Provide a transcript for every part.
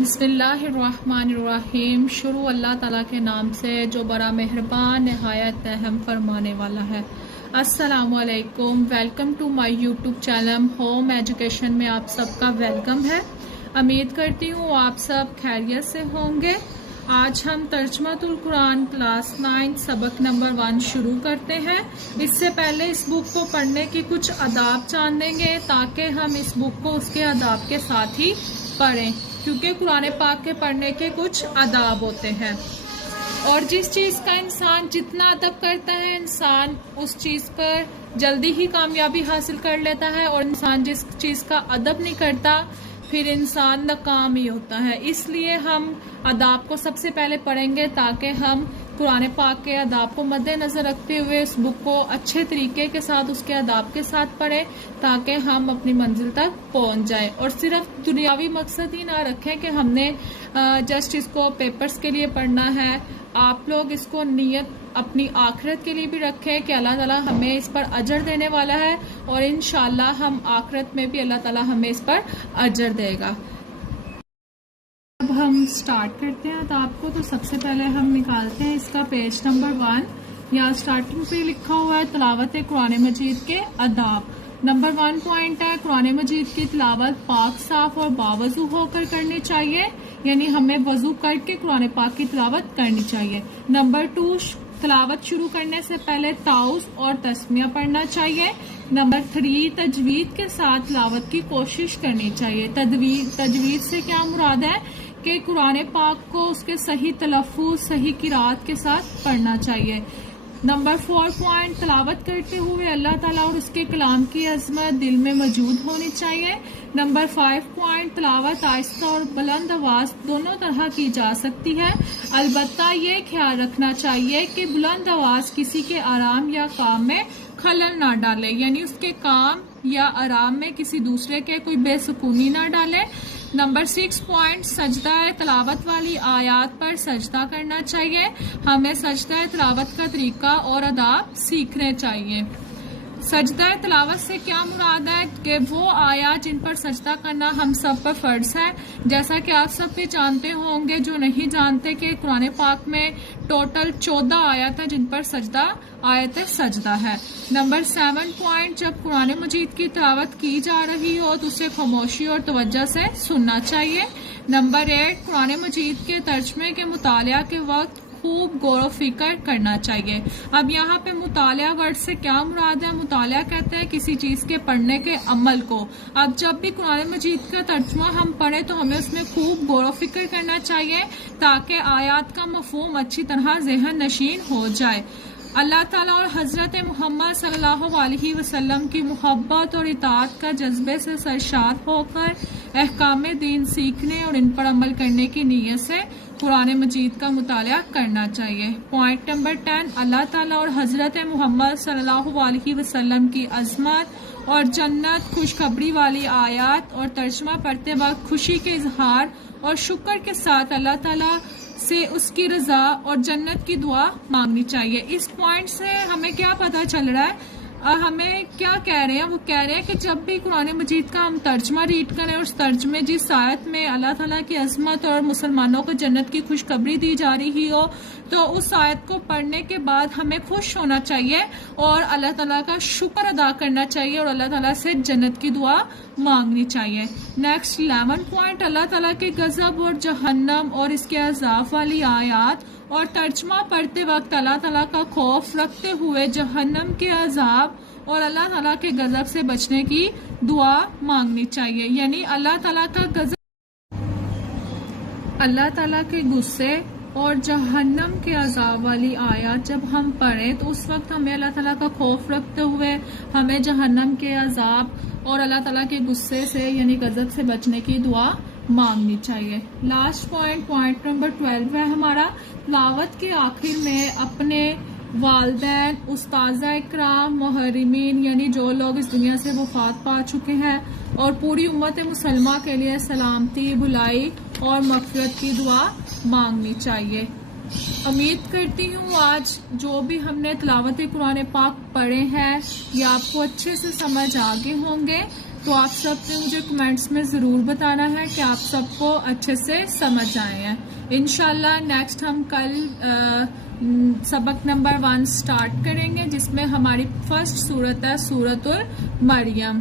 बिस्मिल्लाहिर्रहमानिर्रहीम। शुरू अल्लाह ताला के नाम से जो बड़ा मेहरबान नहायत रहम फरमाने वाला है। अस्सलामु अलैकुम, welcome to my YouTube channel home education में आप सबका वेलकम है। उम्मीद करती हूँ आप सब खैरियत से होंगे। आज हम तर्जुमातुल कुरान क्लास 9 सबक नंबर 1 शुरू करते हैं। इससे पहले इस बुक को पढ़ने की कुछ आदाब जान लेंगे ताकि हम इस बुक को उसके आदाब के साथ ही पढ़ें, क्योंकि कुरान पाक के पढ़ने के कुछ आदाब होते हैं। और जिस चीज़ का इंसान जितना अदब करता है, इंसान उस चीज़ पर जल्दी ही कामयाबी हासिल कर लेता है, और इंसान जिस चीज़ का अदब नहीं करता फिर इंसान नाकाम ही होता है। इसलिए हम आदाब को सबसे पहले पढ़ेंगे ताकि हम कुरान पाक के आदाब को मद्देनज़र रखते हुए इस बुक को अच्छे तरीके के साथ उसके आदाब के साथ पढ़ें, ताकि हम अपनी मंजिल तक पहुंच जाएं। और सिर्फ दुनियावी मकसद ही ना रखें कि हमने जस्ट इसको पेपर्स के लिए पढ़ना है। आप लोग इसको नियत अपनी आखिरत के लिए भी रखें कि अल्लाह ताला हमें इस पर अजर देने वाला है, और इंशाअल्लाह हम आखिरत में भी अल्लाह ताला हमें इस पर अजर देगा। अब हम स्टार्ट करते हैं आदाब को। तो सबसे पहले हम निकालते हैं इसका पेज नंबर 1। यहाँ स्टार्टिंग पे लिखा हुआ है तिलावत कुरान मजीद के आदाब। नंबर 1 पॉइंट है कुरान मजीद की तिलावत पाक, साफ और बावजू होकर करनी चाहिए, यानी हमें वजू करके कुरान पाक की तिलावत करनी चाहिए। नंबर 2, तिलावत शुरू करने से पहले ताउज़ और तस्मिया पढ़ना चाहिए। नंबर 3, तजवीद के साथ तिलावत की कोशिश करनी चाहिए। तजवीद से क्या मुराद है कि कुरान पाक को उसके सही तलफ़ुज़, सही किरात के साथ पढ़ना चाहिए। नंबर 4 पॉइंट, तिलावत करते हुए अल्लाह ताला और उसके कलाम की अज़मत दिल में मौजूद होनी चाहिए। नंबर 5 पॉइंट, तिलावत आहिस्ता और बुलंद आवाज़ दोनों तरह की जा सकती है। अलबत्ता ये ख्याल रखना चाहिए कि बुलंद आवाज़ किसी के आराम या काम में खलल ना डाले, यानी उसके काम या आराम में किसी दूसरे के कोई बेसुकूनी ना डाले। नंबर 6 पॉइंट, सजदा तिलावत वाली आयात पर सजदा करना चाहिए। हमें सजदा तिलावत का तरीका और आदाब सीखने चाहिए। सजदा तिलावत से क्या मुराद है कि वो आयात जिन पर सजदा करना हम सब पर फर्ज है। जैसा कि आप सब भी जानते होंगे, जो नहीं जानते कि कुरान पाक में टोटल 14 आयत है जिन पर सजदा आयत सजदा है। नंबर 7 पॉइंट, जब कुरान मजीद की तिलावत की जा रही हो तो उसे खामोशी और तवज्जो से सुनना चाहिए। नंबर 8, कुरान मजीद के तर्जमे के मुतालिया के वक्त खूब गौर फिक्र करना चाहिए। अब यहाँ पे मुतालिया वर्ड से क्या मुराद है? मुतालिया कहते हैं किसी चीज़ के पढ़ने के अमल को। अब जब भी कुरान मजीद का तर्जुमा हम पढ़ें तो हमें उसमें खूब गौर फिक्र करना चाहिए ताकि आयात का मफहूम अच्छी तरह ज़हन नशीन हो जाए। अल्लाह ताला और हज़रत मोहम्मद सल्लल्लाहु अलैहि वसल्लम की मोहब्बत और इताअत का जज्बे से सरशार होकर अहकाम दीन सीखने और इन पर अमल करने की नीयत से कुरान मजीद का मुतालिया करना चाहिए। पॉइंट नंबर 10, अल्लाह ताला और हज़रत मोहम्मद सल्लल्लाहु अलैहि वसल्लम की अज़मत और जन्नत, खुशखबरी वाली आयात और तर्जुमा पढ़ते वक्त खुशी के इजहार और शुक्र के साथ अल्लाह ताला से उसकी रजा और जन्नत की दुआ मांगनी चाहिए। इस पॉइंट से हमें क्या पता चल रहा है? हमें क्या कह रहे हैं? वो कह रहे हैं कि जब भी कुरान मजीद का हम तर्जमा रीड करें और उस तर्जमे जिस आयत में अल्लाह ताला की अज़मत और मुसलमानों को जन्नत की खुशखबरी दी जा रही हो, तो उस आयत को पढ़ने के बाद हमें खुश होना चाहिए और अल्लाह ताला का शुक्र अदा करना चाहिए और अल्लाह ताला से जन्नत की दुआ मांगनी चाहिए। नेक्स्ट 11 पॉइंट, अल्लाह ताला के गज़ब और जहन्नम और इसके अज़ाब वाली आयत और तर्जुमा पढ़ते वक्त अल्लाह ताला का खौफ रखते हुए जहन्नम के अज़ाब और अल्लाह ताला के गज़ब से बचने की दुआ मांगनी चाहिए। यानी अल्लाह ताला का गज़ब, अल्लाह ताला के गुस्से और जहन्नम के अज़ाब वाली आयत जब हम पढ़ें तो उस वक्त हमें अल्लाह ताला का खौफ रखते हुए हमें जहन्नम के अज़ाब और अल्लाह ताला के गुस्से से यानी गज़ब से बचने की दुआ मांगनी चाहिए। लास्ट पॉइंट, पॉइंट नंबर 12 है हमारा, तिलावत के आखिर में अपने वालिदैन, उस्ताज़ा इकराम, मुहर्रिमीन यानी जो लोग इस दुनिया से वफात पा चुके हैं और पूरी उम्मत मुसलमा के लिए सलामती, भलाई और मग़फ़िरत की दुआ मांगनी चाहिए। उम्मीद करती हूँ आज जो भी हमने तिलावत कुरान पाक पढ़े हैं ये आपको अच्छे से समझ आ गए होंगे। تو آپ سب نے مجھے کمنٹس میں ضرور بتانا ہے کہ آپ سب کو اچھے سے سمجھ آئے ہیں. انشاءاللہ نیکسٹ ہم کل سبق نمبر 1 سٹارٹ کریں گے، جس میں ہماری فرسٹ سورت ہے سورۃ المریم.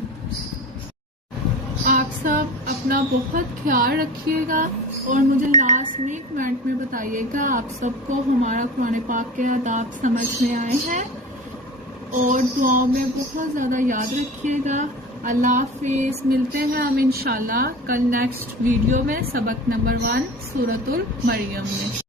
آپ سب اپنا بہت خیال رکھیے گا اور مجھے لاسٹ میں کمنٹ میں بتائیے گا آپ سب کو ہمارا قرآن پاک کے آداب سمجھ میں آئے ہیں، اور دعاؤں میں بہت زیادہ یاد رکھیے گا. اللہ حافظ. ملتے ہیں ہم انشاءاللہ کل نیکسٹ ویڈیو میں سبق نمبر 1 سورۃ المریم میں.